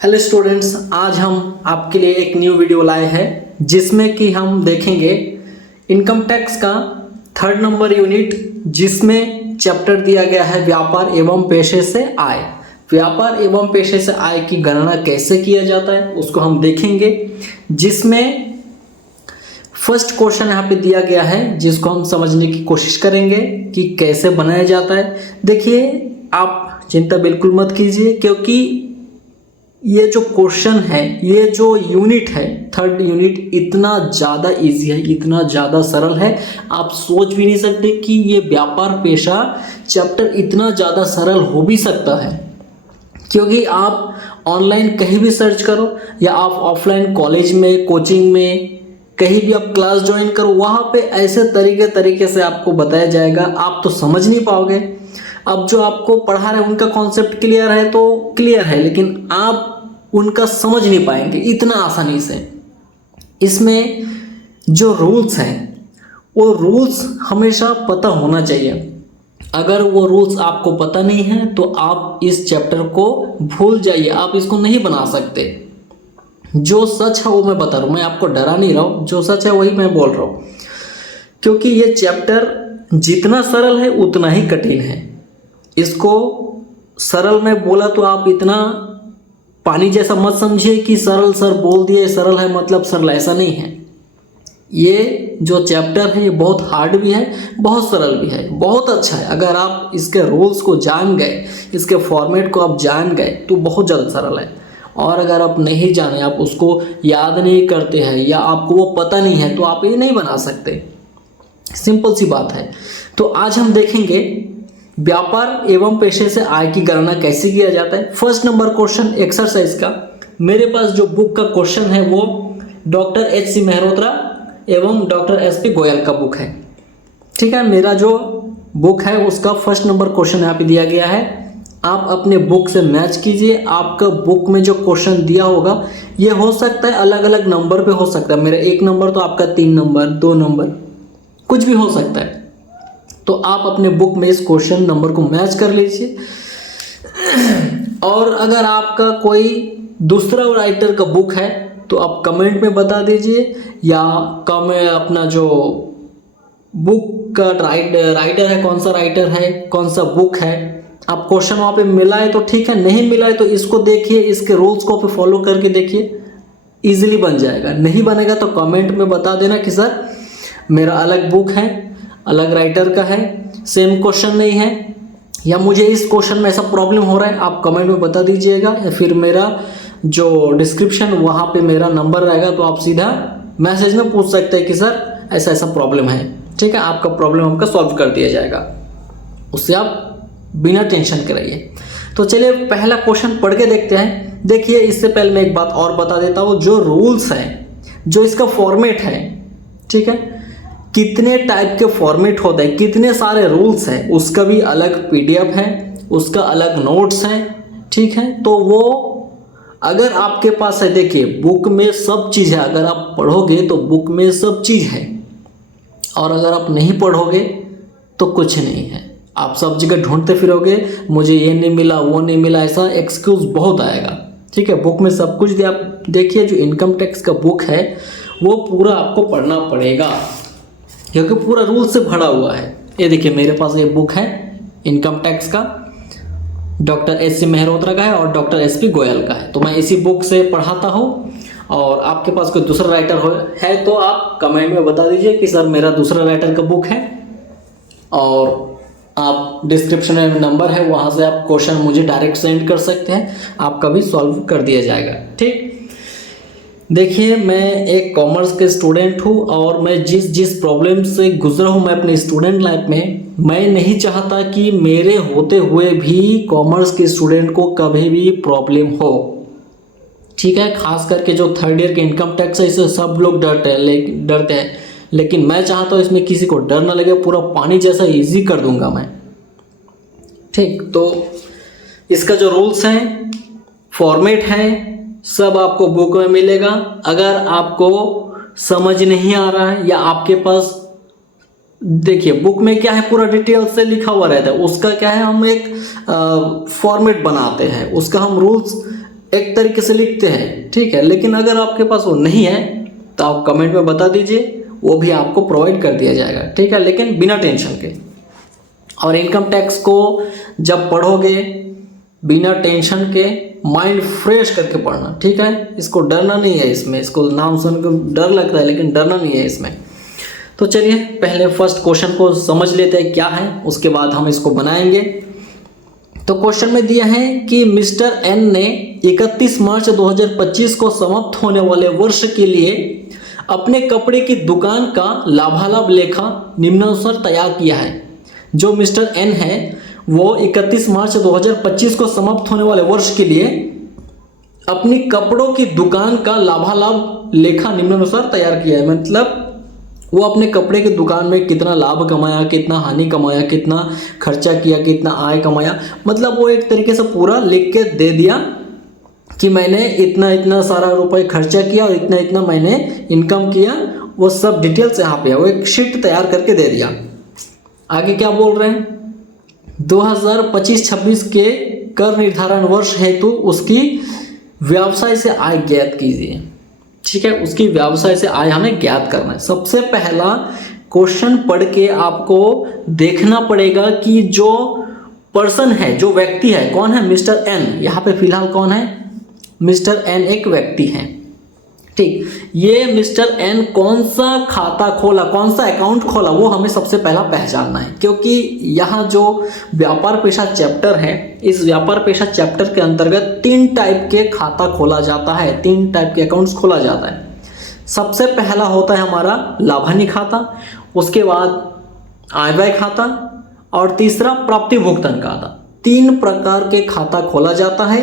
Hello students, आज हम आपके लिए एक न्यू वीडियो लाए हैं जिसमें कि हम देखेंगे इनकम टैक्स का 3rd नंबर यूनिट, जिसमें चैप्टर दिया गया है व्यापार एवं पेशे से आय। व्यापार एवं पेशे से आय की गणना कैसे किया जाता है उसको हम देखेंगे, जिसमें फर्स्ट क्वेश्चन यहाँ पे दिया गया है जिसको हम समझने की कोशिश करेंगे कि कैसे बनाया जाता है। देखिए, आप चिंता बिल्कुल मत कीजिए, क्योंकि ये जो क्वेश्चन है, ये जो यूनिट है 3rd यूनिट, इतना ज़्यादा इजी है, इतना ज़्यादा सरल है, आप सोच भी नहीं सकते कि ये व्यापार पेशा चैप्टर इतना ज़्यादा सरल हो भी सकता है। क्योंकि आप ऑनलाइन कहीं भी सर्च करो या आप ऑफलाइन कॉलेज में, कोचिंग में, कहीं भी आप क्लास ज्वाइन करो, वहाँ पे ऐसे तरीके से आपको बताया जाएगा, आप तो समझ नहीं पाओगे। अब जो आपको पढ़ा रहे हैं उनका कॉन्सेप्ट क्लियर है तो क्लियर है, लेकिन आप उनका समझ नहीं पाएंगे इतना आसानी से। इसमें जो रूल्स हैं वो रूल्स हमेशा पता होना चाहिए। अगर वो रूल्स आपको पता नहीं है तो आप इस चैप्टर को भूल जाइए, आप इसको नहीं बना सकते। जो सच है वो मैं बता रहा हूँ, मैं आपको डरा नहीं रहा हूँ, जो सच है वही मैं बोल रहा हूँ। क्योंकि ये चैप्टर जितना सरल है उतना ही कठिन है। इसको सरल में बोला तो आप इतना पानी जैसा मत समझिए कि सरल सर बोल दिए, सरल है मतलब सरल, ऐसा नहीं है। ये जो चैप्टर है ये बहुत हार्ड भी है, बहुत सरल भी है, बहुत अच्छा है। अगर आप इसके रूल्स को जान गए, इसके फॉर्मेट को आप जान गए तो बहुत जल्द सरल है। और अगर आप नहीं जाने, आप उसको याद नहीं करते हैं या आपको वो पता नहीं है, तो आप ये नहीं बना सकते। सिंपल सी बात है। तो आज हम देखेंगे व्यापार एवं पेशे से आय की गणना कैसे किया जाता है। फर्स्ट नंबर क्वेश्चन एक्सरसाइज का, मेरे पास जो बुक का क्वेश्चन है वो डॉक्टर H.C. मेहरोत्रा एवं डॉक्टर S.P. गोयल का बुक है। ठीक है, मेरा जो बुक है उसका फर्स्ट नंबर क्वेश्चन यहाँ पे दिया गया है। आप अपने बुक से मैच कीजिए। आपका बुक में जो क्वेश्चन दिया होगा ये हो सकता है अलग अलग नंबर पे हो सकता है। मेरा 1 नंबर तो आपका 3 नंबर, 2 नंबर, कुछ भी हो सकता है। तो आप अपने बुक में इस क्वेश्चन नंबर को मैच कर लीजिए। और अगर आपका कोई दूसरा राइटर का बुक है तो आप कमेंट में बता दीजिए, या अपना जो बुक का राइटर है, कौन सा राइटर है, कौन सा बुक है, आप क्वेश्चन वहाँ पे मिला है तो ठीक है, नहीं मिला है तो इसको देखिए, इसके रूल्स को पे फॉलो करके देखिए, इजीली बन जाएगा। नहीं बनेगा तो कमेंट में बता देना कि सर मेरा अलग बुक है, अलग राइटर का है, सेम क्वेश्चन नहीं है, या मुझे इस क्वेश्चन में ऐसा प्रॉब्लम हो रहा है, आप कमेंट में बता दीजिएगा। या फिर मेरा जो डिस्क्रिप्शन वहाँ पे मेरा नंबर रहेगा, तो आप सीधा मैसेज में पूछ सकते हैं कि सर ऐसा ऐसा प्रॉब्लम है। ठीक है, आपका प्रॉब्लम आपका सॉल्व कर दिया जाएगा, उससे आप बिना टेंशन के रहिए। तो चलिए पहला क्वेश्चन पढ़ के देखते हैं। देखिए, इससे पहले मैं एक बात और बता देता हूँ, जो रूल्स हैं, जो इसका फॉर्मेट है, ठीक है, कितने टाइप के फॉर्मेट होते हैं, कितने सारे रूल्स हैं, उसका भी अलग PDF है, उसका अलग नोट्स हैं। ठीक है, तो वो अगर आपके पास है, देखिए बुक में सब चीज़ है, अगर आप पढ़ोगे तो बुक में सब चीज़ है, और अगर आप नहीं पढ़ोगे तो कुछ नहीं है। आप सब जगह ढूंढते फिरोगे, मुझे ये नहीं मिला, वो नहीं मिला, ऐसा एक्सक्यूज़ बहुत आएगा। ठीक है, बुक में सब कुछ दिया। आप देखिए, जो इनकम टैक्स का बुक है वो पूरा आपको पढ़ना पड़ेगा, क्योंकि पूरा रूल से भरा हुआ है। ये देखिए, मेरे पास ये बुक है इनकम टैक्स का, डॉक्टर H.C. मेहरोत्रा का है और डॉक्टर S.P. गोयल का है। तो मैं इसी बुक से पढ़ाता हूँ। और आपके पास कोई दूसरा राइटर है तो आप कमेंट में बता दीजिए कि सर मेरा दूसरा राइटर का बुक है, और आप डिस्क्रिप्शन में नंबर है, वहाँ से आप क्वेश्चन मुझे डायरेक्ट सेंड कर सकते हैं, आपका भी सॉल्व कर दिया जाएगा। ठीक, देखिए, मैं एक कॉमर्स के स्टूडेंट हूँ, और मैं जिस प्रॉब्लम से गुजरा हूँ मैं अपने स्टूडेंट लाइफ में, मैं नहीं चाहता कि मेरे होते हुए भी कॉमर्स के स्टूडेंट को कभी भी प्रॉब्लम हो। ठीक है, खास करके जो 3rd ईयर के इनकम टैक्स है, इससे सब लोग डरते हैं, लेकिन मैं चाहता हूँ इसमें किसी को डर ना लगे, पूरा पानी जैसा इजी कर दूंगा मैं। ठीक, तो इसका जो रूल्स हैं, फॉर्मेट है, सब आपको बुक में मिलेगा। अगर आपको समझ नहीं आ रहा है या आपके पास, देखिए बुक में क्या है, पूरा डिटेल से लिखा हुआ रहता है, उसका क्या है, हम एक फॉर्मेट बनाते हैं, उसका हम रूल्स एक तरीके से लिखते हैं, ठीक है। लेकिन अगर आपके पास वो नहीं है तो आप कमेंट में बता दीजिए, वो भी आपको प्रोवाइड कर दिया जाएगा, ठीक है, लेकिन बिना टेंशन के। और इनकम टैक्स को जब पढ़ोगे बिना टेंशन के, माइंड फ्रेश करके पढ़ना, ठीक है। इसको डरना नहीं है इसमें, इसको नाम सुन के डर लगता है लेकिन डरना नहीं है इसमें। तो चलिए पहले फर्स्ट क्वेश्चन को समझ लेते हैं क्या है, उसके बाद हम इसको बनाएंगे। तो क्वेश्चन में दिया है कि मिस्टर एन ने 31 मार्च 2025 को समाप्त होने वाले वर्ष के लिए अपने कपड़े की दुकान का लाभालाभ लेखा निम्नानुसार तैयार किया है। जो मिस्टर एन है वो 31 मार्च 2025 को समाप्त होने वाले वर्ष के लिए अपनी कपड़ों की दुकान का लाभालाभ लेखा निम्नानुसार तैयार किया है। मतलब वो अपने कपड़े की दुकान में कितना लाभ कमाया, कितना हानि कमाया, कितना खर्चा किया, कितना आय कमाया, मतलब वो एक तरीके से पूरा लिख के दे दिया कि मैंने इतना इतना सारा रुपए खर्चा किया और इतना इतना मैंने इनकम किया। वो सब डिटेल्स यहाँ पे है, वो एक शीट तैयार करके दे दिया। आगे क्या बोल रहे हैं, 2025-26 के कर निर्धारण वर्ष हेतु उसकी व्यवसाय से आय ज्ञात कीजिए, ठीक है। उसकी व्यवसाय से आय हमें ज्ञात करना है। सबसे पहला क्वेश्चन पढ़ के आपको देखना पड़ेगा कि जो पर्सन है, जो व्यक्ति है, कौन है, मिस्टर एन। यहाँ पे फिलहाल कौन है, मिस्टर एन एक व्यक्ति है, ठीक। ये मिस्टर एन कौन सा खाता खोला, कौन सा अकाउंट खोला, वो हमें सबसे पहला पहचानना है। क्योंकि यहाँ जो व्यापार पेशा चैप्टर है, इस व्यापार पेशा चैप्टर के अंतर्गत 3 टाइप के खाता खोला जाता है, 3 टाइप के अकाउंट्स खोला जाता है। सबसे पहला होता है हमारा लाभानी खाता, उसके बाद आय व्यय खाता और तीसरा प्राप्ति भुगतान खाता। 3 प्रकार के खाता खोला जाता है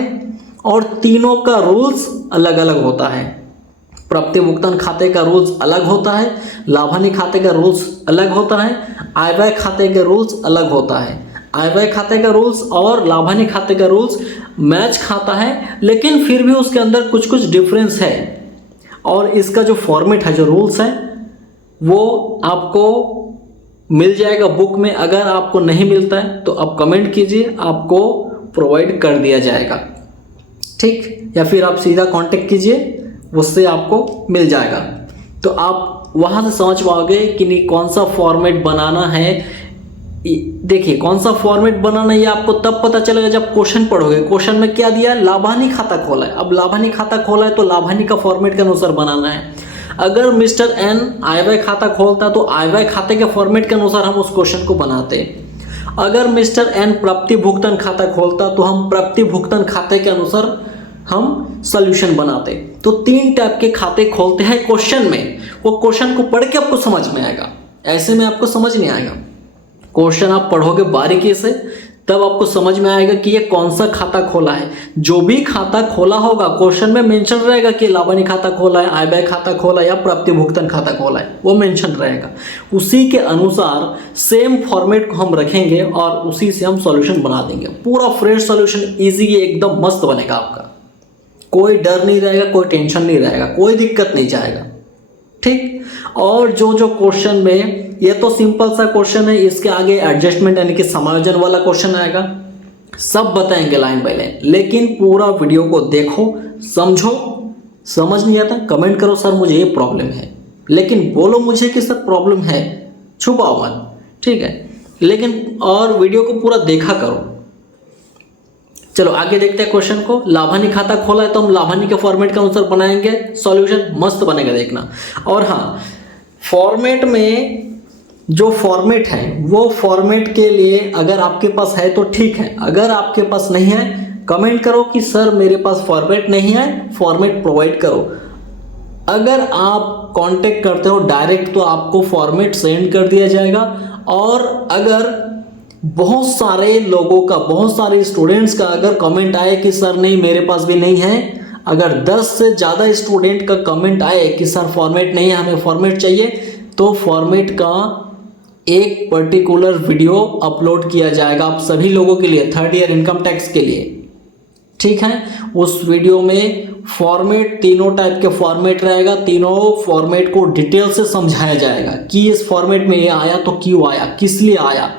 और तीनों का रूल्स अलग अलग होता है। प्राप्ति भुगतान खाते का रूल्स अलग होता है, लाभानी खाते का रूल्स अलग होता है, आय व्यय खाते का रूल्स अलग होता है। आय व्यय खाते का रूल्स और लाभानी खाते का रूल्स मैच खाता है, लेकिन फिर भी उसके अंदर कुछ कुछ डिफरेंस है। और इसका जो फॉर्मेट है, जो रूल्स है, वो आपको मिल जाएगा बुक में। अगर आपको नहीं मिलता है तो आप कमेंट कीजिए, आपको प्रोवाइड कर दिया जाएगा, ठीक। या फिर आप सीधा कांटेक्ट कीजिए, उससे आपको मिल जाएगा। तो आप वहाँ से समझ पाओगे कि नहीं कौन सा फॉर्मेट बनाना है। देखिए कौन सा फॉर्मेट बनाना है ये आपको तब पता चलेगा जब क्वेश्चन पढ़ोगे। क्वेश्चन में क्या दिया है, लाभानी खाता खोला है। अब लाभानी खाता खोला है तो लाभानी का फॉर्मेट के अनुसार बनाना है। अगर मिस्टर एन आय व्यय खाता खोलता तो आय व्यय खाते के फॉर्मेट के अनुसार हम उस क्वेश्चन को बनाते। अगर मिस्टर एन प्राप्ति भुगतान खाता खोलता तो हम प्राप्ति भुगतान खाते के अनुसार हम सॉल्यूशन बनाते। तो 3 टाइप के खाते खोलते हैं क्वेश्चन में। वो क्वेश्चन को पढ़ के आपको समझ में आएगा, ऐसे में आपको समझ नहीं आएगा। क्वेश्चन आप पढ़ोगे बारीकी से तब आपको समझ में आएगा कि ये कौन सा खाता खोला है। जो भी खाता खोला होगा क्वेश्चन में मेंशन रहेगा कि लाभानी खाता खोला है, आय व्यय खाता खोला है या प्राप्ति भुगतान खाता खोला है, वो मेंशन रहेगा। उसी के अनुसार सेम फॉर्मेट को हम रखेंगे और उसी से हम सॉल्यूशन बना देंगे। पूरा फ्रेश सॉल्यूशन ईजी, एकदम मस्त बनेगा आपका। कोई डर नहीं रहेगा, कोई टेंशन नहीं रहेगा, कोई दिक्कत नहीं जाएगा, ठीक। और जो जो क्वेश्चन में, ये तो सिंपल सा क्वेश्चन है, इसके आगे एडजस्टमेंट यानी कि समायोजन वाला क्वेश्चन आएगा, सब बताएंगे लाइन बाय लाइन। लेकिन पूरा वीडियो को देखो, समझो। समझ नहीं आता कमेंट करो, सर मुझे ये प्रॉब्लम है, लेकिन बोलो मुझे कि सर प्रॉब्लम है, छुपाओ मत, ठीक है। लेकिन और वीडियो को पूरा देखा करो। चलो आगे देखते हैं क्वेश्चन को। लाभानी खाता खोला है तो हम लाभानी के फॉर्मेट के अनुसार बनाएंगे सॉल्यूशन, मस्त बनेगा देखना। और हाँ, फॉर्मेट में जो फॉर्मेट है वो फॉर्मेट के लिए अगर आपके पास है तो ठीक है, अगर आपके पास नहीं है कमेंट करो कि सर मेरे पास फॉर्मेट नहीं है, फॉर्मेट प्रोवाइड करो। अगर आप कांटेक्ट करते हो डायरेक्ट तो आपको फॉर्मेट सेंड कर दिया जाएगा। और अगर बहुत सारे लोगों का, बहुत सारे स्टूडेंट्स का अगर कमेंट आए कि सर नहीं मेरे पास भी नहीं है, अगर 10 से ज़्यादा स्टूडेंट का कमेंट आए कि सर फॉर्मेट नहीं है, हमें फॉर्मेट चाहिए, तो फॉर्मेट का एक पर्टिकुलर वीडियो अपलोड किया जाएगा आप सभी लोगों के लिए, 3rd ईयर इनकम टैक्स के लिए, ठीक है। उस वीडियो में फॉर्मेट, तीनों टाइप के फॉर्मेट रहेगा, तीनों फॉर्मेट को डिटेल से समझाया जाएगा कि इस फॉर्मेट में ये आया तो क्यों आया, किस लिए आया,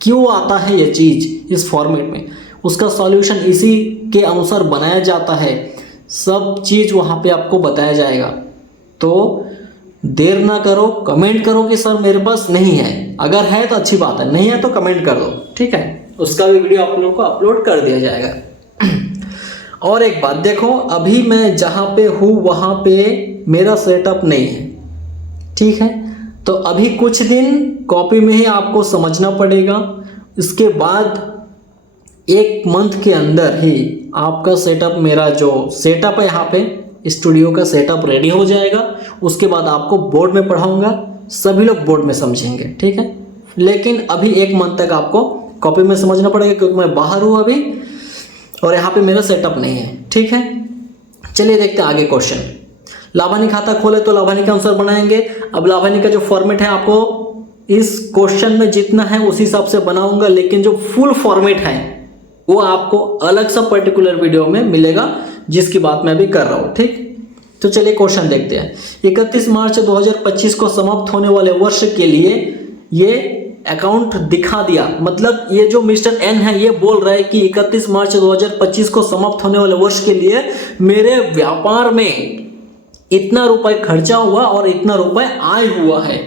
क्यों आता है ये चीज़ इस फॉर्मेट में, उसका सॉल्यूशन इसी के अनुसार बनाया जाता है, सब चीज़ वहाँ पे आपको बताया जाएगा। तो देर ना करो, कमेंट करो कि सर मेरे पास नहीं है, अगर है तो अच्छी बात है, नहीं है तो कमेंट कर दो, ठीक है, उसका भी वीडियो आप लोग को अपलोड कर दिया जाएगा। और एक बात देखो, अभी मैं जहाँ पे हूँ वहाँ पे मेरा सेटअप नहीं है, ठीक है, तो अभी कुछ दिन कॉपी में ही आपको समझना पड़ेगा। इसके बाद 1 मंथ के अंदर ही आपका सेटअप, मेरा जो सेटअप है यहाँ पे स्टूडियो का सेटअप रेडी हो जाएगा। उसके बाद आपको बोर्ड में पढ़ाऊंगा, सभी लोग बोर्ड में समझेंगे, ठीक है। लेकिन अभी 1 मंथ तक आपको कॉपी में समझना पड़ेगा क्योंकि मैं बाहर हूँ अभी और यहाँ पे मेरा सेटअप नहीं है, ठीक है। चलिए देखते हैं आगे क्वेश्चन। लाभानी खाता खोले तो लाभानी के अनुसार बनाएंगे। अब लाभानी का जो फॉर्मेट है आपको इस क्वेश्चन में जितना है उसी हिसाब से बनाऊंगा, लेकिन जो फुल फॉर्मेट है वो आपको अलग सा पर्टिकुलर वीडियो में मिलेगा, जिसकी बात मैं अभी कर रहा हूँ, ठीक। तो चलिए क्वेश्चन देखते हैं। 31 मार्च 2025 को समाप्त होने वाले वर्ष के लिए ये अकाउंट दिखा दिया, मतलब ये जो मिस्टर एन है ये बोल रहा है कि 31 मार्च 2025 को समाप्त होने वाले वर्ष के लिए मेरे व्यापार में इतना रुपए खर्चा हुआ और इतना रुपए आय हुआ है,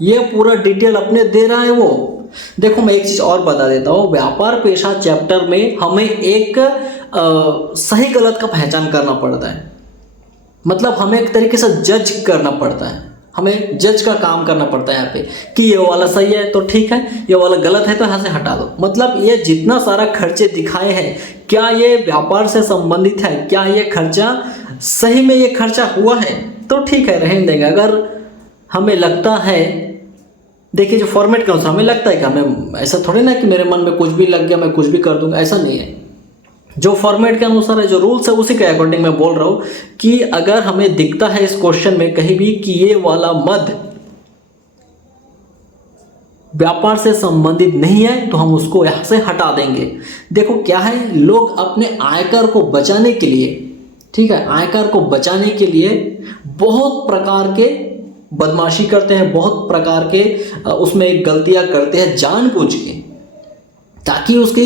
ये पूरा डिटेल अपने दे रहा है वो। देखो मैं एक चीज और बता देता हूँ, व्यापार पेशा चैप्टर में हमें एक सही गलत का पहचान करना पड़ता है, मतलब हमें एक तरीके से जज करना पड़ता है, हमें जज का काम करना पड़ता है यहाँ पे कि ये वाला सही है तो ठीक है, ये वाला गलत है तो यहाँ से हटा दो। मतलब ये जितना सारा खर्चे दिखाए हैं, क्या ये व्यापार से संबंधित है, क्या ये खर्चा सही में ये खर्चा हुआ है तो ठीक है, रहने देंगे। अगर हमें लगता है, देखिए जो फॉर्मेट के अनुसार हमें लगता है कि हमें, ऐसा थोड़ी ना कि मेरे मन में कुछ भी लग गया मैं कुछ भी कर दूंगा, ऐसा नहीं है। जो फॉर्मेट के अनुसार है, जो रूल्स है उसी के अकॉर्डिंग मैं बोल रहा हूँ कि अगर हमें दिखता है इस क्वेश्चन में कहीं भी कि ये वाला मद व्यापार से संबंधित नहीं है तो हम उसको यहाँ से हटा देंगे। देखो क्या है, लोग अपने आयकर को बचाने के लिए, ठीक है, आयकर को बचाने के लिए बहुत प्रकार के बदमाशी करते हैं, बहुत प्रकार के उसमें गलतियां करते हैं जानबूझ के, ताकि उसकी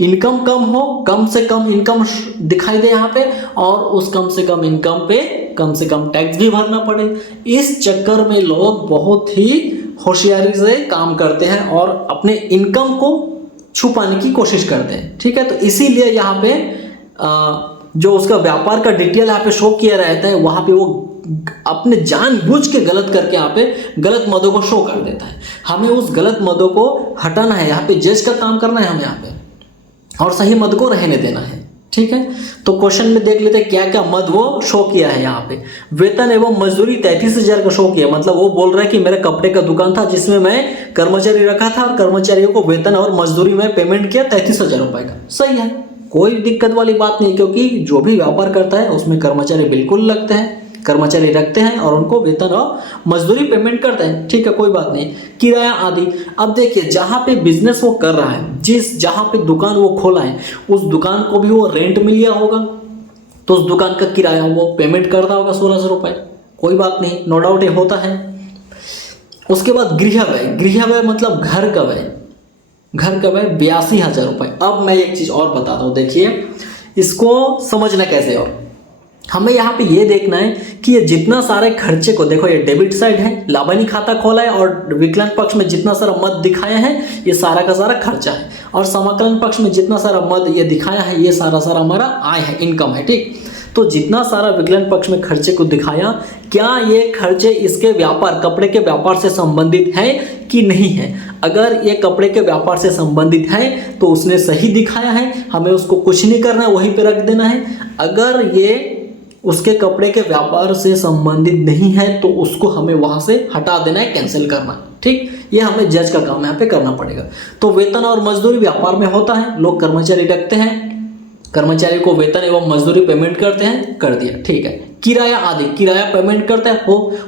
इनकम कम हो, कम से कम इनकम दिखाई दे यहाँ पे, और उस कम से कम इनकम पे कम से कम टैक्स भी भरना पड़े। इस चक्कर में लोग बहुत ही होशियारी से काम करते हैं और अपने इनकम को छुपाने की कोशिश करते हैं, ठीक है। तो इसीलिए यहाँ पे जो उसका व्यापार का डिटेल यहाँ पे शो किया रहता है, वहाँ पे वो अपने जानबूझ के गलत करके यहाँ पे गलत मदों को शो कर देता है। हमें उस गलत मदों को हटाना है, यहाँ पे जज का काम करना है हमें यहाँ पे, और सही मद को रहने देना है, ठीक है। तो क्वेश्चन में देख लेते हैं क्या क्या मद वो शो किया है यहाँ पे। वेतन एवं मजदूरी 33,000 का शो किया, मतलब वो बोल रहा है कि मेरा कपड़े का दुकान था जिसमें मैं कर्मचारी रखा था और कर्मचारियों को वेतन और मजदूरी में पेमेंट किया 33,000 रुपए का। सही है, कोई दिक्कत वाली बात नहीं, क्योंकि जो भी व्यापार करता है उसमें कर्मचारी बिल्कुल लगते हैं, कर्मचारी रखते हैं और उनको वेतन और मजदूरी पेमेंट करते हैं, ठीक है, कोई बात नहीं। किराया आदि, अब देखिए जहाँ पे बिजनेस वो कर रहा है, जहाँ पे दुकान वो खोला है, उस दुकान को भी वो रेंट में लिया होगा, तो उस दुकान का किराया वो पेमेंट करता होगा 1600 रुपए, कोई बात नहीं, नो डाउट ये होता है। उसके बाद गृह व्यय, गृह व्यय मतलब घर का व्यय, घर का व्यय 82,000 रुपए। अब मैं एक चीज और बताता हूँ, देखिए इसको समझना कैसे। और हमें यहाँ पे ये देखना है कि ये जितना सारे खर्चे को, देखो ये डेबिट साइड है, लाभानी खाता खोला है और विकलन पक्ष में जितना सारा मद दिखाया है ये सारा का सारा खर्चा है, और समाकलन पक्ष में जितना सारा मद ये दिखाया है ये सारा सारा हमारा आय है, इनकम है, ठीक। तो जितना सारा विकलन पक्ष में खर्चे को दिखाया, क्या ये खर्चे इसके व्यापार, कपड़े के व्यापार से संबंधित है कि नहीं है। अगर ये कपड़े के व्यापार से संबंधित है तो उसने सही दिखाया है, हमें उसको कुछ नहीं करना है, वहीं पे रख देना है। अगर ये उसके कपड़े के व्यापार से संबंधित नहीं है तो उसको हमें वहां से हटा देना है, कैंसिल करना, ठीक। ये हमें जज का काम यहाँ पे करना पड़ेगा। तो वेतन और मजदूरी व्यापार में होता है, लोग कर्मचारी रखते हैं, कर्मचारी को वेतन एवं मजदूरी पेमेंट करते हैं, कर दिया, ठीक है। किराया आदि, किराया पेमेंट करते हैं,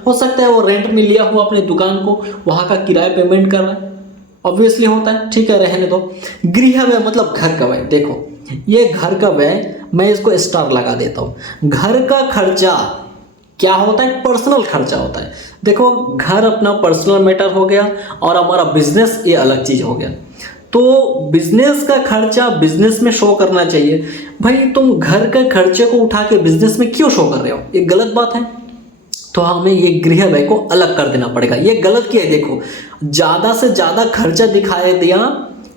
हो सकता है वो रेंट में लिया हुआ अपने दुकान को, वहां का किराया पेमेंट कर रहा है, ऑब्वियसली होता है, ठीक है, रहने दो। गृह व्यय मतलब घर का व्यय, देखो ये घर का व्यय, मैं इसको स्टार लगा देता हूं। घर का खर्चा क्या होता है, पर्सनल खर्चा होता है। देखो घर अपना पर्सनल मैटर हो गया और हमारा बिजनेस ये अलग चीज हो गया। तो बिजनेस का खर्चा बिजनेस में शो करना चाहिए। भाई तुम घर के खर्चे को उठा के बिजनेस में क्यों शो कर रहे हो, ये गलत बात है। तो हमें ये गृह व्यय को अलग कर देना पड़ेगा। ये गलत किया है, देखो ज्यादा से ज्यादा खर्चा दिखाया दिया,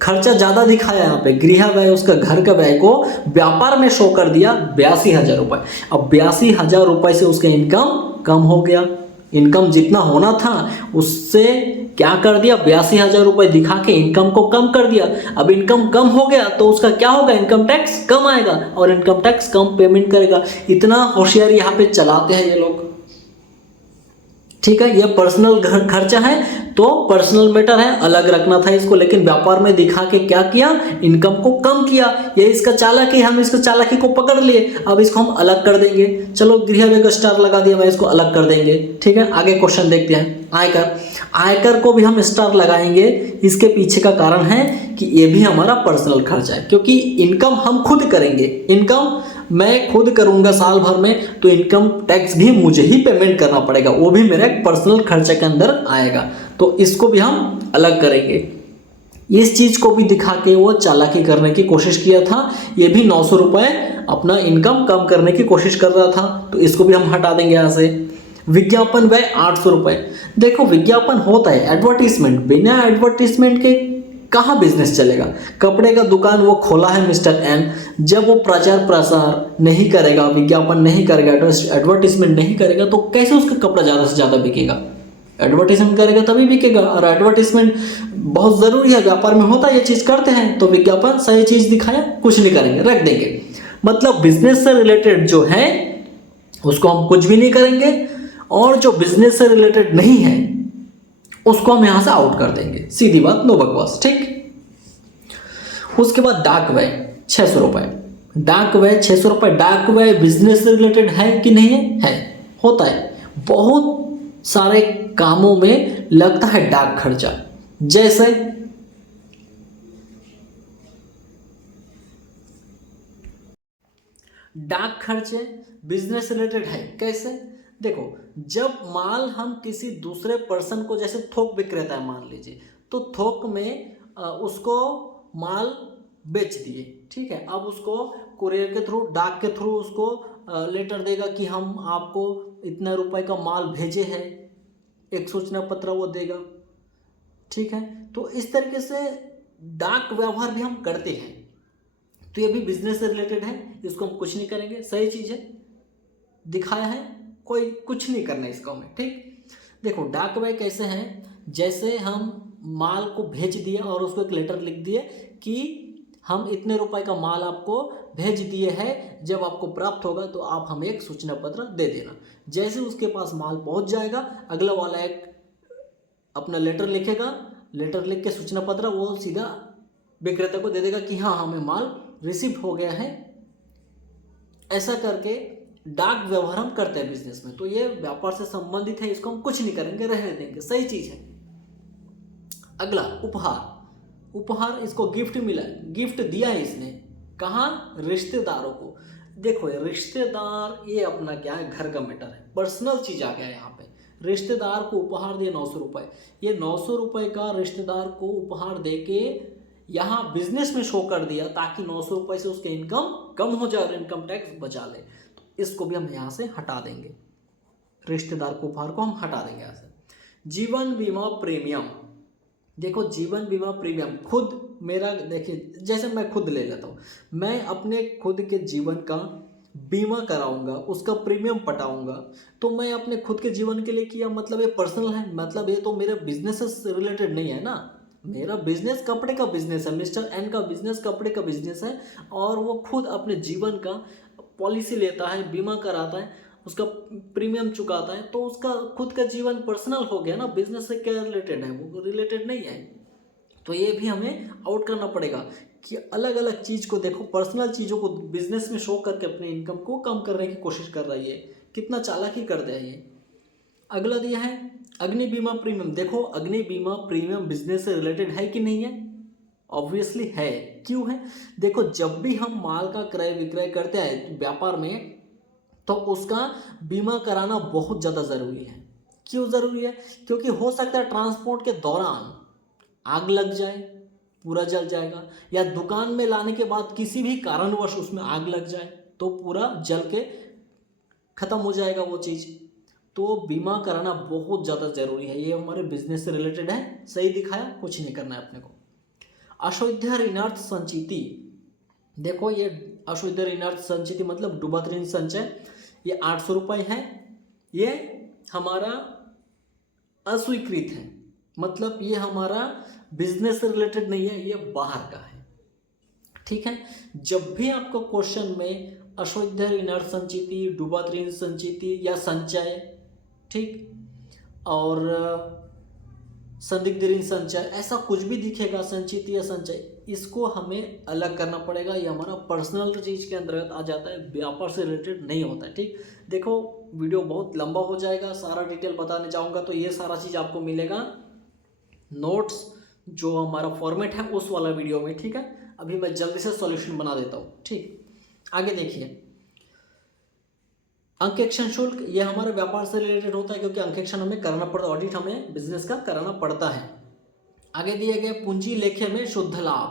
खर्चा ज्यादा दिखाया यहाँ पे, गृह व्यय उसका घर का व्यय को व्यापार में शो कर दिया 82,000 रुपए। अब 82,000 रुपए से उसका इनकम कम हो गया, इनकम जितना होना था उससे क्या कर दिया, 82,000 रुपए दिखा के इनकम को कम कर दिया। अब इनकम कम हो गया तो उसका क्या होगा, इनकम टैक्स कम आएगा और इनकम टैक्स कम पेमेंट करेगा। इतना होशियारी यहाँ पे चलाते हैं ये लोग। ठीक है, ये पर्सनल खर्चा है तो पर्सनल मैटर है, अलग रखना था इसको, लेकिन व्यापार में दिखा के क्या किया, इनकम को कम किया। ये इसका चालाकी, हम इसको चालाकी को पकड़ लिए, अब इसको हम अलग कर देंगे। चलो गृह व्यय का स्टार लगा दिया, मैं इसको अलग कर देंगे। ठीक है, आगे क्वेश्चन देखते हैं। आयकर, आयकर को भी हम स्टार लगाएंगे। इसके पीछे का कारण है कि ये भी हमारा पर्सनल खर्चा है, क्योंकि इनकम हम खुद करेंगे, इनकम मैं खुद करूंगा साल भर में, तो इनकम टैक्स भी मुझे ही पेमेंट करना पड़ेगा, वो भी मेरा एक पर्सनल खर्चे के अंदर आएगा, तो इसको भी हम अलग करेंगे। इस चीज को भी दिखा के वो चालाकी करने की कोशिश किया था। ये भी 900 रुपए अपना इनकम कम करने की कोशिश कर रहा था, तो इसको भी हम हटा देंगे यहाँ से। विज्ञापन व्यय 800 रुपए। देखो विज्ञापन होता है एडवर्टीजमेंट, बिना एडवर्टीजमेंट के कहाँ बिजनेस चलेगा। कपड़े का दुकान वो खोला है मिस्टर एन, जब वो प्रचार प्रसार नहीं करेगा, विज्ञापन नहीं करेगा, एडवर्टीजमेंट नहीं करेगा, तो कैसे उसका कपड़ा ज़्यादा से ज़्यादा बिकेगा। एडवर्टीजमेंट करेगा तभी बिकेगा, और एडवर्टीजमेंट बहुत ज़रूरी है, व्यापार में होता है, ये चीज़ करते हैं। तो विज्ञापन सही चीज़ दिखाया, कुछ नहीं करेंगे, रख देंगे। मतलब बिजनेस से रिलेटेड जो है उसको हम कुछ भी नहीं करेंगे, और जो बिजनेस से रिलेटेड नहीं है उसको हम यहां से आउट कर देंगे। सीधी बात, नो बकवास। ठीक, उसके बाद डाक व्यय 600 रुपए। डाक व्यय 600 रुपए। डाक व्यय बिजनेस से रिलेटेड है कि नहीं है? होता है, बहुत सारे कामों में लगता है डाक खर्चा। जैसे डाक खर्चे बिजनेस रिलेटेड है। कैसे? देखो जब माल हम किसी दूसरे पर्सन को, जैसे थोक विक्रेता है मान लीजिए, तो थोक में उसको माल बेच दिए, ठीक है। अब उसको कुरियर के थ्रू, डाक के थ्रू उसको लेटर देगा कि हम आपको इतने रुपए का माल भेजे हैं, एक सूचना पत्र वो देगा, ठीक है। तो इस तरीके से डाक व्यवहार भी हम करते हैं, तो ये भी बिजनेस से रिलेटेड है, इसको हम कुछ नहीं करेंगे, सही चीज है, दिखाया है, कोई कुछ नहीं करना है इसको हमें। ठीक, देखो डाक व्यय कैसे हैं, जैसे हम माल को भेज दिए और उसको एक लेटर लिख दिए कि हम इतने रुपए का माल आपको भेज दिए हैं, जब आपको प्राप्त होगा तो आप हमें एक सूचना पत्र दे देना। जैसे उसके पास माल पहुंच जाएगा, अगला वाला एक अपना लेटर लिखेगा, लेटर लिख के सूचना पत्र वो सीधा विक्रेता को दे देगा कि हाँ हमें माल रिसीव हो गया है। ऐसा करके डाक व्यवहार हम करते हैं बिजनेस में, तो ये व्यापार से संबंधित है, इसको हम कुछ नहीं करेंगे, रहने देंगे, सही चीज है। अगला उपहार। उपहार, इसको गिफ्ट मिला है, गिफ्ट दिया है इसने, कहाँ? रिश्तेदारों को। देखो रिश्तेदार ये अपना क्या है, घर का मैटर है, पर्सनल चीज आ गया है यहाँ पे। रिश्तेदार को उपहार दिए 900 रुपए, ये 900 रुपए का रिश्तेदार को उपहार दे के यहाँ बिजनेस में शो कर दिया, ताकि 900 रुपए से उसके इनकम कम हो जाए और इनकम टैक्स बचा ले। तो इसको भी हम यहाँ से हटा देंगे, रिश्तेदार को उपहार को हम हटा देंगे यहाँ से। जीवन बीमा प्रीमियम। देखो जीवन बीमा प्रीमियम खुद मेरा, देखिए जैसे मैं खुद ले लेता हूँ, मैं अपने खुद के जीवन का बीमा कराऊंगा, उसका प्रीमियम पटाऊंगा, तो मैं अपने खुद के जीवन के लिए किया, मतलब ये पर्सनल है, मतलब ये तो मेरे बिजनेस से रिलेटेड नहीं है ना। मेरा बिजनेस कपड़े का बिजनेस है, मिस्टर एन का बिजनेस कपड़े का बिजनेस है, और वो खुद अपने जीवन का पॉलिसी लेता है, बीमा कराता है, उसका प्रीमियम चुकाता है, तो उसका खुद का जीवन पर्सनल हो गया ना, बिजनेस से क्या रिलेटेड है, वो रिलेटेड नहीं है। तो ये भी हमें आउट करना पड़ेगा कि अलग अलग चीज को देखो, पर्सनल चीजों को बिजनेस में शो करके अपने इनकम को कम करने की कोशिश कर रही है, कितना चालाकी कर दिया ये। अगला दिया है अग्नि बीमा प्रीमियम। देखो अग्नि बीमा प्रीमियम बिजनेस से रिलेटेड है कि नहीं है? ऑब्वियसली है। क्यों है? देखो जब भी हम माल का क्रय विक्रय करते हैं व्यापार में, तो उसका बीमा कराना बहुत ज़्यादा ज़रूरी है। क्यों ज़रूरी है? क्योंकि हो सकता है ट्रांसपोर्ट के दौरान आग लग जाए, पूरा जल जाएगा, या दुकान में लाने के बाद किसी भी कारणवश उसमें आग लग जाए तो पूरा जल के खत्म हो जाएगा वो चीज़। तो बीमा कराना बहुत ज़्यादा ज़रूरी है। ये हमारे बिजनेस से रिलेटेड है, सही दिखाया, कुछ नहीं करना है अपने को। अशुद्ध ऋणार्थ संचिति, देखो ये अशुद्ध ऋणार्थ संचिति मतलब डूबत ऋण संचय, ये 800 रुपये है। ये हमारा अस्वीकृत है, मतलब ये हमारा बिजनेस से रिलेटेड नहीं है, ये बाहर का है। ठीक है, जब भी आपको क्वेश्चन में अशुद्ध ऋणार्थ संचिति, डूबत ऋण संचिति या संचय, ठीक, और संदिग्ध ऋण संचय, ऐसा कुछ भी दिखेगा, संचिति या संचय, इसको हमें अलग करना पड़ेगा। ये हमारा पर्सनल चीज़ के अंतर्गत आ जाता है, व्यापार से रिलेटेड नहीं होता है। ठीक, देखो वीडियो बहुत लंबा हो जाएगा, सारा डिटेल बताने जाऊंगा तो ये सारा चीज़ आपको मिलेगा नोट्स जो हमारा फॉर्मेट है उस वाला वीडियो में। ठीक है, अभी मैं जल्दी से सॉल्यूशन बना देता हूँ। ठीक, आगे देखिए, अंकेक्षण शुल्क, ये हमारे व्यापार से रिलेटेड होता है क्योंकि अंकेक्षण हमें करना पड़ता है, ऑडिट हमें बिजनेस का कराना पड़ता है। आगे दिए गए पूंजी लेखे में शुद्ध लाभ,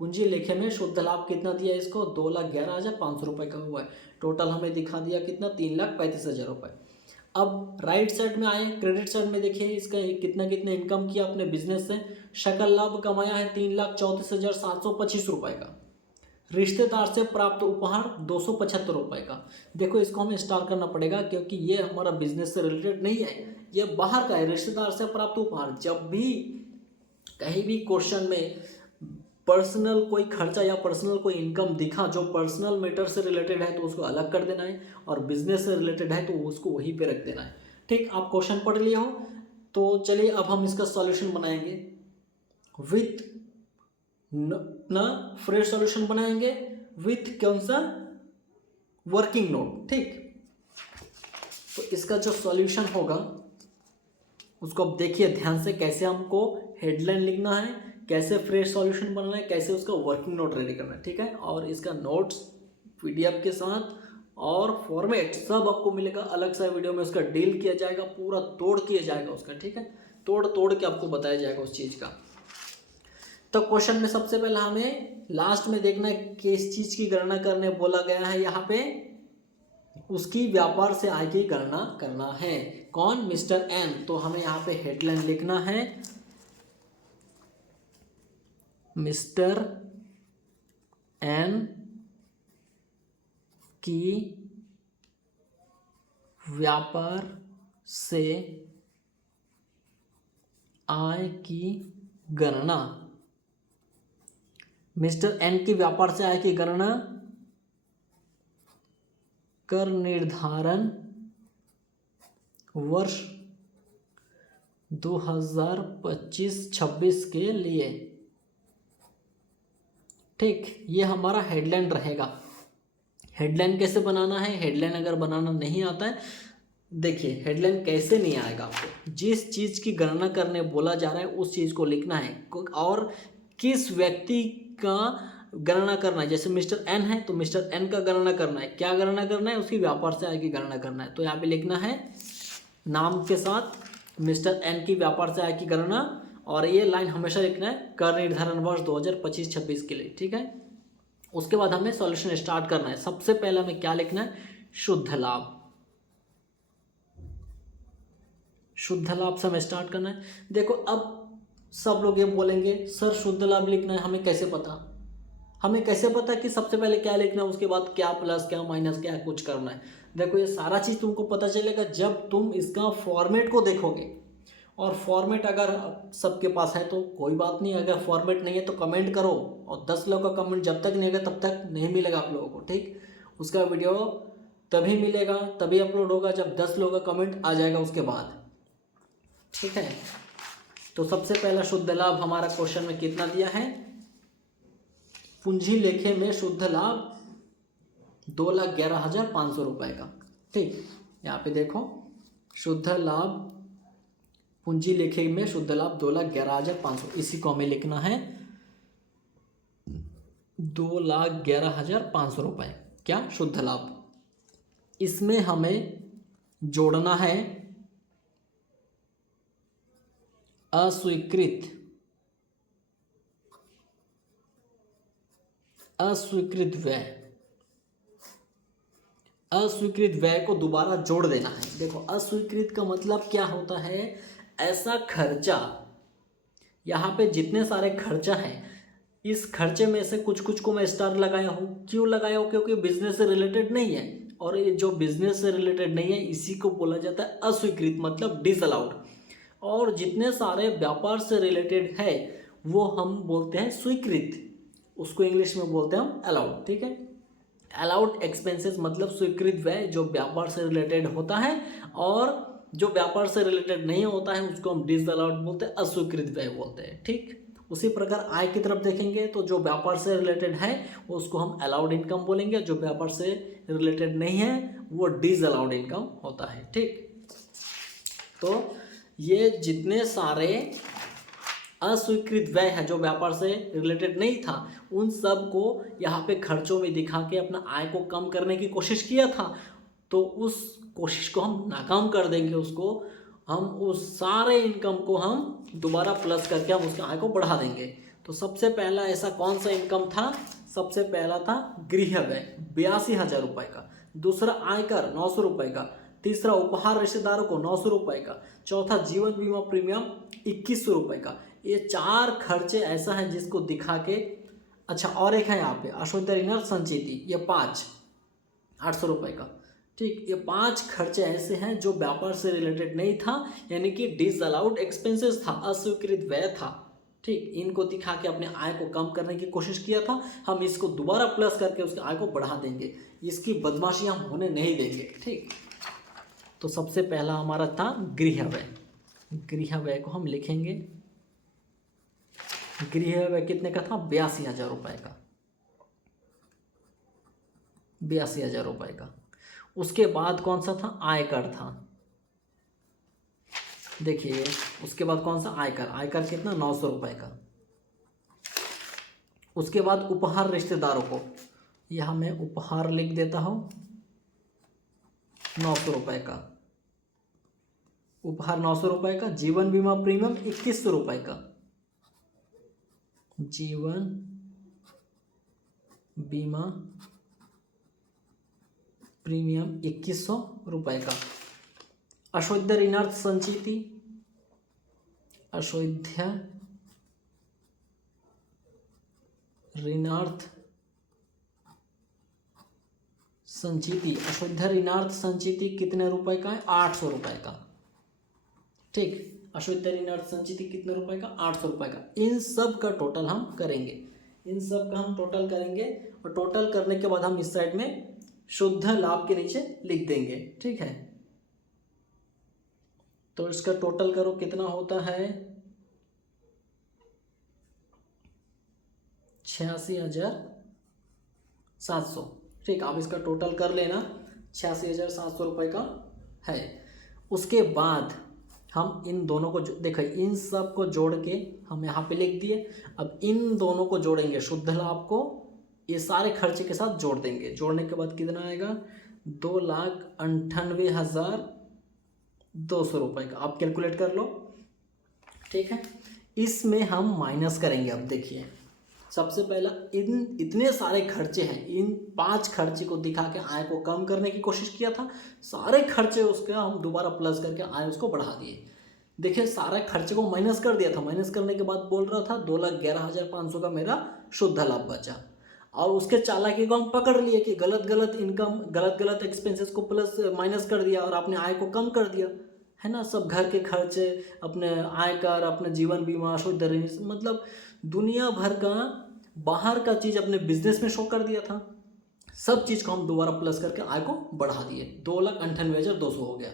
पूंजी लेखे में शुद्ध लाभ कितना दिया इसको, 2,11,500 रुपये का हुआ है। टोटल हमें दिखा दिया कितना, 3,35,000 रुपये। अब राइट साइड में आए, क्रेडिट साइड में देखिए इसका कितना कितना इनकम किया अपने बिजनेस से। सकल लाभ कमाया है 3,34,725 रुपये का। रिश्तेदार से प्राप्त उपहार 275 रुपये का। देखो इसको हमें स्टार करना पड़ेगा क्योंकि ये हमारा बिजनेस से रिलेटेड नहीं है, ये बाहर का है। रिश्तेदार से प्राप्त उपहार, जब भी कहीं भी क्वेश्चन में पर्सनल कोई खर्चा या पर्सनल कोई इनकम दिखा जो पर्सनल मैटर से रिलेटेड है तो उसको अलग कर देना है, और बिजनेस से रिलेटेड है तो उसको वहीं पे रख देना है। ठीक, आप क्वेश्चन पढ़ लिए हो तो चलिए अब हम इसका सॉल्यूशन बनाएंगे विथ ना फ्रेश सॉल्यूशन बनाएंगे विथ कौन सा, वर्किंग नोट। ठीक, तो इसका जो सॉल्यूशन होगा उसको अब देखिए ध्यान से, कैसे हमको हेडलाइन लिखना है, कैसे फ्रेश सॉल्यूशन बनाना है, कैसे उसका वर्किंग नोट रेडी करना है। ठीक है, और इसका नोट्स पीडीएफ के साथ और फॉर्मेट सब आपको मिलेगा। अलग सा वीडियो में उसका डील किया जाएगा, पूरा तोड़ किया जाएगा उसका। ठीक है, तोड़ तोड़ के आपको बताया जाएगा उस चीज़ का। तो क्वेश्चन में सबसे पहले हमें लास्ट में देखना है किस चीज़ की गणना करने बोला गया है, यहाँ पे उसकी व्यापार से आय की गणना करना है। कौन, मिस्टर एन। तो हमें यहाँ पे हेडलाइन लिखना है मिस्टर एन की व्यापार से आय की गणना, मिस्टर एन की व्यापार से आय की गणना कर निर्धारण वर्ष 2025-26 के लिए। ठीक, ये हमारा हेडलाइन रहेगा। हेडलाइन कैसे बनाना है, हेडलाइन अगर बनाना नहीं आता है, देखिए हेडलाइन कैसे नहीं आएगा आपको, जिस चीज़ की गणना करने बोला जा रहा है उस चीज़ को लिखना है, और किस व्यक्ति का गणना करना है। जैसे मिस्टर एन है तो मिस्टर एन का गणना करना है, क्या गणना करना है, उसकी व्यापार से आय की गणना करना है। तो यहाँ पे लिखना है नाम के साथ मिस्टर एन की व्यापार से आय की गणना, और ये लाइन हमेशा लिखना है कर निर्धारण वर्ष 2025-26 के लिए। ठीक है, उसके बाद हमें सॉल्यूशन स्टार्ट करना है। सबसे पहले हमें क्या लिखना है, शुद्ध लाभ। शुद्ध लाभ से हमें स्टार्ट करना है। देखो अब सब लोग ये बोलेंगे सर शुद्ध लाभ लिखना है, हमें कैसे पता, हमें कैसे पता कि सबसे पहले क्या लिखना है, उसके बाद क्या प्लस क्या माइनस क्या कुछ करना है। देखो ये सारा चीज़ तुमको पता चलेगा जब तुम इसका फॉर्मेट को देखोगे, और फॉर्मेट अगर सबके पास है तो कोई बात नहीं, अगर फॉर्मेट नहीं है तो कमेंट करो, और 10 लोग का कमेंट जब तक नहीं आएगा तब तक नहीं मिलेगा आप लोगों को। ठीक, उसका वीडियो तभी मिलेगा, तभी अपलोड होगा जब 10 लोगों का कमेंट आ जाएगा उसके बाद। ठीक है, तो सबसे पहला शुद्ध लाभ हमारा क्वेश्चन में कितना दिया है, पूंजी लेखे में शुद्ध लाभ 2,11,500 रुपये का। ठीक, यहाँ पे देखो शुद्ध लाभ, पूंजी लेखे में शुद्ध लाभ 2,11,500, इसी को हमें लिखना है 2,11,500 रुपये क्या शुद्ध लाभ। इसमें हमें जोड़ना है अस्वीकृत अस्वीकृत व्यय, अस्वीकृत व्यय को दोबारा जोड़ देना है। देखो अस्वीकृत का मतलब क्या होता है, ऐसा खर्चा, यहाँ पे जितने सारे खर्चा हैं इस खर्चे में से कुछ कुछ को मैं स्टार लगाया हूँ। क्यों लगाया हूँ? क्योंकि बिजनेस से रिलेटेड नहीं है, और ये जो बिजनेस से रिलेटेड नहीं है इसी को बोला जाता है अस्वीकृत, मतलब डिसअलाउड। और जितने सारे व्यापार से रिलेटेड है वो हम बोलते हैं स्वीकृत, उसको इंग्लिश में बोलते हैं हम अलाउड। ठीक है, अलाउड एक्सपेंसेस मतलब स्वीकृत व्यय जो व्यापार से रिलेटेड होता है, और जो व्यापार से रिलेटेड नहीं होता है उसको हम डिसअलाउड बोलते हैं, अस्वीकृत व्यय बोलते हैं। ठीक, उसी प्रकार आय की तरफ देखेंगे तो जो व्यापार से रिलेटेड है उसको हम अलाउड इनकम बोलेंगे, जो व्यापार से रिलेटेड नहीं है वो डिसअलाउड इनकम होता है। ठीक, तो ये जितने सारे अस्वीकृत व्यय है जो व्यापार से रिलेटेड नहीं था उन सब को यहाँ पे खर्चों में दिखा के अपना आय को कम करने की कोशिश किया था, तो उस कोशिश को हम नाकाम कर देंगे। उसको हम उस सारे इनकम को हम दोबारा प्लस करके हम उसके आय को बढ़ा देंगे। तो सबसे पहला ऐसा कौन सा इनकम था? सबसे पहला था गृह व्यय 82,000 रुपये का, दूसरा आयकर 900 रुपये का, तीसरा उपहार रिश्तेदारों को 900 रुपये का, चौथा जीवन बीमा प्रीमियम 2100 रुपये का। ये चार खर्चे ऐसा है जिसको दिखा के, अच्छा और एक है यहाँ पे अशुद्ध ऋण संचिति, ये 5 800 रुपये का। ठीक, ये 5 खर्चे ऐसे हैं जो व्यापार से रिलेटेड नहीं था, यानी कि डिसअलाउड एक्सपेंसेस था, अस्वीकृत व्यय था। ठीक, इनको दिखा के अपने आय को कम करने की कोशिश किया था, हम इसको दोबारा प्लस करके उसके आय को बढ़ा देंगे, इसकी बदमाशी हम होने नहीं देंगे। ठीक, तो सबसे पहला हमारा था गृह व्यय। गृह व्यय को हम लिखेंगे, गृह व्यय कितने का था? 82,000 रुपये का, 82,000 रुपये का। उसके बाद कौन सा था? आयकर था। देखिए उसके बाद कौन सा? आयकर। आयकर कितना? 900 रुपये का। उसके बाद उपहार रिश्तेदारों को, यहाँ मैं उपहार लिख देता हूँ 900 रुपये का, उपहार 900 रुपये का। जीवन बीमा प्रीमियम 2100 रुपये का, जीवन बीमा प्रीमियम 2100 रुपये का। अशुद्ध ऋणार्थ संचिति, अशुद्ध ऋणार्थ संचिति, अशुद्ध ऋणार्थ संचिति कितने रुपए का है? 800 रुपये का। ठीक, अशुद्ध ऋणार्थ संचिति कितने रुपए का? 800 रुपये का। इन सब का टोटल हम करेंगे, इन सब का हम टोटल करेंगे, और टोटल करने के बाद हम इस साइड में शुद्ध लाभ के नीचे लिख देंगे। ठीक है, तो इसका टोटल करो कितना होता है? 86,700। ठीक, आप इसका टोटल कर लेना, 86,700 रुपये का है। उसके बाद हम इन दोनों को देखो, इन सब को जोड़ के हम यहाँ पे लिख दिए। अब इन दोनों को जोड़ेंगे, शुद्ध लाभ को ये सारे खर्चे के साथ जोड़ देंगे। जोड़ने के बाद कितना आएगा? 2,98,200 रुपये का। आप कैलकुलेट कर लो। ठीक है, इसमें हम माइनस करेंगे। अब देखिए सबसे पहला इतने सारे खर्चे हैं, इन 5 खर्चे को दिखा के आय को कम करने की कोशिश किया था, सारे खर्चे उसके हम दोबारा प्लस करके आय उसको बढ़ा दिए। देखिए सारे खर्चे को माइनस कर दिया था, माइनस करने के बाद बोल रहा था 2,11,500 का मेरा शुद्ध लाभ बचा, और उसके चालाकी को हम पकड़ लिए कि गलत इनकम, गलत एक्सपेंसेस को प्लस माइनस कर दिया और आपने आय को कम कर दिया, है ना। सब घर के खर्चे, अपने आयकर, अपने जीवन बीमा, शुद्ध ऋण, मतलब दुनिया भर का बाहर का चीज़ अपने बिजनेस में शो कर दिया था। सब चीज़ को हम दोबारा प्लस करके आय को बढ़ा दिए, 2,98,200 हो गया।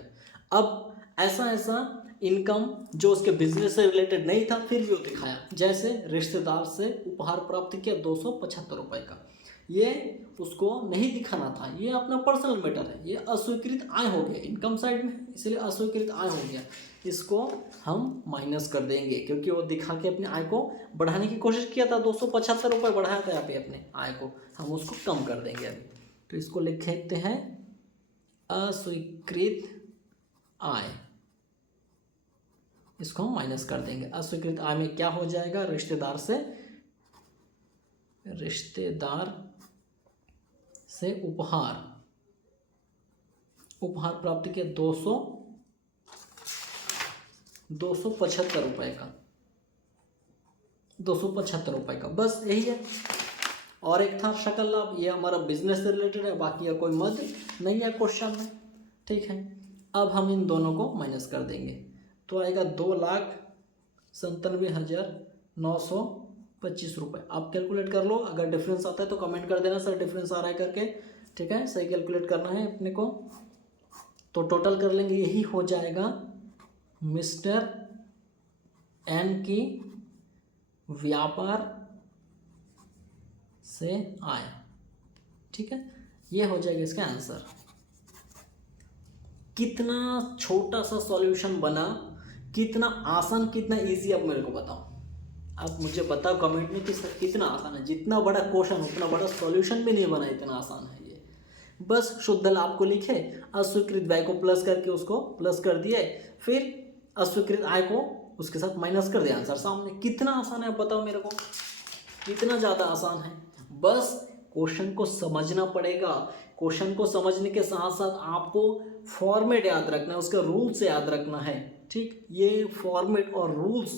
अब ऐसा इनकम जो उसके बिजनेस से रिलेटेड नहीं था फिर भी वो दिखाया, जैसे रिश्तेदार से उपहार प्राप्त किया 275 रुपये का, ये उसको नहीं दिखाना था, ये अपना पर्सनल मैटर है, ये अस्वीकृत आय हो गया इनकम साइड में, इसलिए अस्वीकृत आय हो गया। इसको हम माइनस कर देंगे क्योंकि वो दिखा के अपने आय को बढ़ाने की कोशिश किया था, 275 रुपये बढ़ाया था यहाँ पे अपने आय को, हम उसको कम कर देंगे अभी। तो इसको लिख देते हैं अस्वीकृत आय, इसको हम माइनस कर देंगे। अस्वीकृत आय में क्या हो जाएगा? रिश्तेदार से रिश्तेदार से उपहार प्राप्ति के 275 रुपये का, 275 रुपये का, बस यही है। और एक था शकल लाभ, ये हमारा बिजनेस से रिलेटेड है, बाकी कोई मद नहीं है क्वेश्चन में, ठीक है। अब हम इन दोनों को माइनस कर देंगे तो आएगा 2,97,925 रुपये। आप कैलकुलेट कर लो, अगर डिफरेंस आता है तो कमेंट कर देना सर डिफरेंस आ रहा है करके, ठीक है। सही कैलकुलेट करना है अपने को, तो टोटल कर लेंगे, यही हो जाएगा मिस्टर एन की व्यापार से आय, ठीक है। ये हो जाएगा इसका आंसर। कितना छोटा सा सॉल्यूशन बना, कितना आसान, कितना इजी, अब मेरे को बताओ, आप मुझे बताओ कमेंट में कि सर कितना आसान है। जितना बड़ा क्वेश्चन उतना बड़ा सॉल्यूशन भी नहीं बना, इतना आसान है ये। बस शुद्ध लाभ को लिखे, अस्वीकृत व्यय को प्लस करके उसको प्लस कर दिए, फिर अस्वीकृत आय को उसके साथ माइनस कर दिया, आंसर सामने। कितना आसान है बताओ मेरे को, कितना ज़्यादा आसान है। बस क्वेश्चन को समझना पड़ेगा, क्वेश्चन को समझने के साथ साथ आपको फॉर्मेट याद रखना है, उसका रूल्स याद रखना है, ठीक। ये फॉर्मेट और रूल्स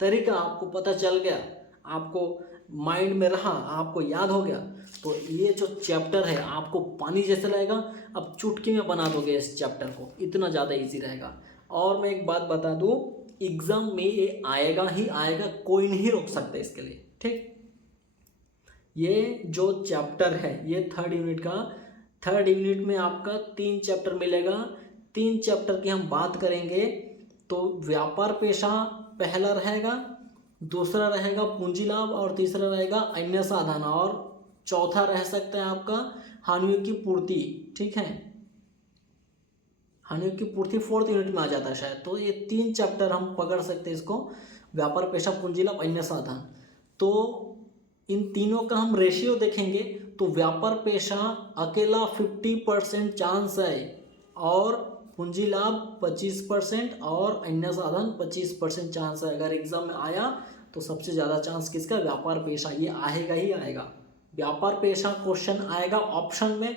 तरीका आपको पता चल गया, आपको माइंड में रहा, आपको याद हो गया, तो ये जो चैप्टर है आपको पानी जैसा लगेगा, अब चुटकी में बना दोगे इस चैप्टर को, इतना ज़्यादा इजी रहेगा। और मैं एक बात बता दूँ, एग्ज़ाम में ये आएगा ही आएगा, कोई नहीं रोक सकता इसके लिए, ठीक। ये जो चैप्टर है ये थर्ड यूनिट का, थर्ड यूनिट में आपका 3 चैप्टर मिलेगा। 3 चैप्टर की हम बात करेंगे तो व्यापार पेशा पहला रहेगा, दूसरा रहेगा पूंजी लाभ, और तीसरा रहेगा अन्य साधन, और चौथा रह सकता है आपका हानियों की पूर्ति, ठीक है। हानियों की पूर्ति 4th यूनिट में आ जाता है शायद। तो ये 3 चैप्टर हम पकड़ सकते हैं इसको, व्यापार पेशा, पूंजी लाभ, अन्य साधन। तो इन तीनों का हम रेशियो देखेंगे तो व्यापार पेशा अकेला 50% चांस है, और पूंजी लाभ 25% और अन्य साधन 25% चांस है। अगर एग्जाम में आया तो सबसे ज़्यादा चांस किसका, व्यापार पेशा, ये आएगा ही आएगा। व्यापार पेशा क्वेश्चन आएगा ऑप्शन में,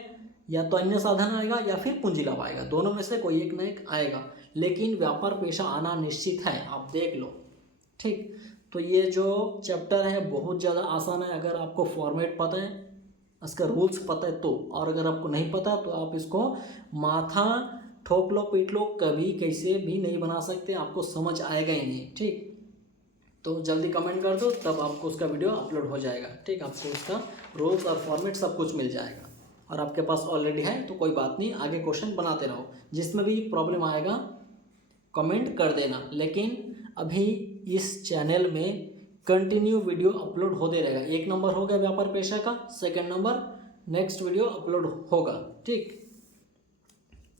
या तो अन्य साधन आएगा या फिर पूंजी लाभ आएगा, दोनों में से कोई एक ना एक आएगा, लेकिन व्यापार पेशा आना निश्चित है, आप देख लो, ठीक। तो ये जो चैप्टर है बहुत ज़्यादा आसान है, अगर आपको फॉर्मेट पता है, इसका रूल्स पता है तो, और अगर आपको नहीं पता तो आप इसको माथा ठोक लो, पीट लो, कभी कैसे भी नहीं बना सकते, आपको समझ आएगा ही नहीं, ठीक। तो जल्दी कमेंट कर दो, तब आपको उसका वीडियो अपलोड हो जाएगा, ठीक। आपको उसका रूल्स और फॉर्मेट सब कुछ मिल जाएगा, और आपके पास ऑलरेडी है तो कोई बात नहीं, आगे क्वेश्चन बनाते रहो। जिसमें भी प्रॉब्लम आएगा कमेंट कर देना, लेकिन अभी इस चैनल में कंटिन्यू वीडियो अपलोड होते रहेगा। 1 नंबर हो गया व्यापार पेशा का, 2nd number next video upload होगा, ठीक।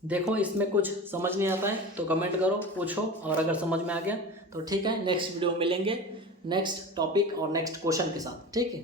देखो इसमें कुछ समझ नहीं आता है तो कमेंट करो, पूछो, और अगर समझ में आ गया तो ठीक है, नेक्स्ट वीडियो में मिलेंगे नेक्स्ट टॉपिक और नेक्स्ट क्वेश्चन के साथ, ठीक है।